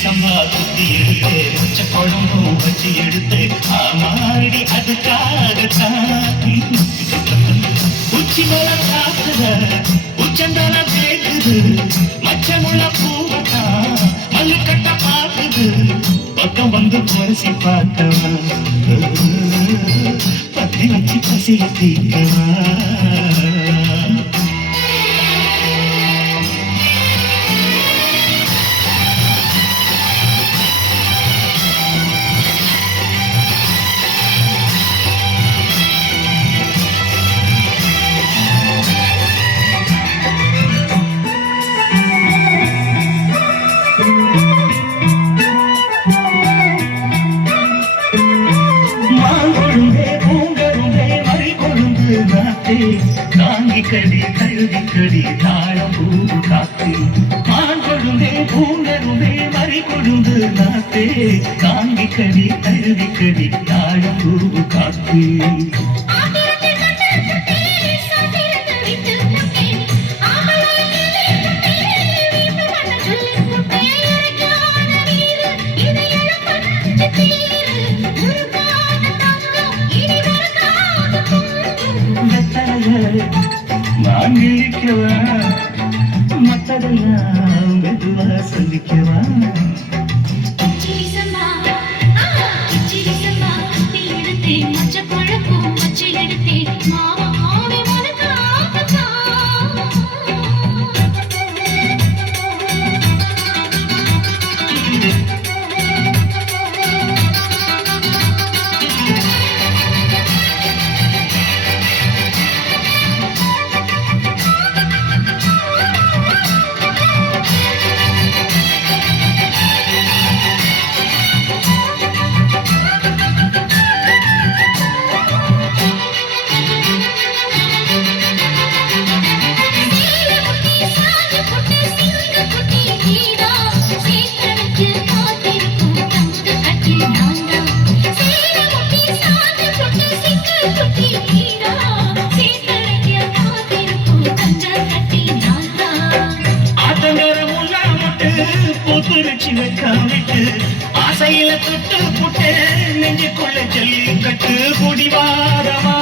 சம்பா குத்தி எடுத்து பச்சை குழம்பும் வச்சு எடுத்து ஆமாடி அதுக்காகத்தான் உச்சி மேல காத்துற உச்சந்தால கேக்குது மச்சமுள்ள பூவத்தான் மல்லு கட்ட பாக்குது பக்கம் வந்து பொரிசி பார்த்தவா பத்தி வச்சு பசிய தீக்கவா தாங்கி கடி கழுதி கடி தாழம் பூ காத்து மான் கொழுந்தே பூங்கருந்தே மறி கொழுந்து நாத்தே தாங்கி கடி கழுதி கடி தாழம் பூ காத்து நான் இழிக்கவா மத்ததெல்லாம் மெதுவா சொல்லிக்கவா ஆசையில தொட்டு புட்டு நெஞ்சுக்குள்ள ஜல்லி கட்டு குடிவாரமா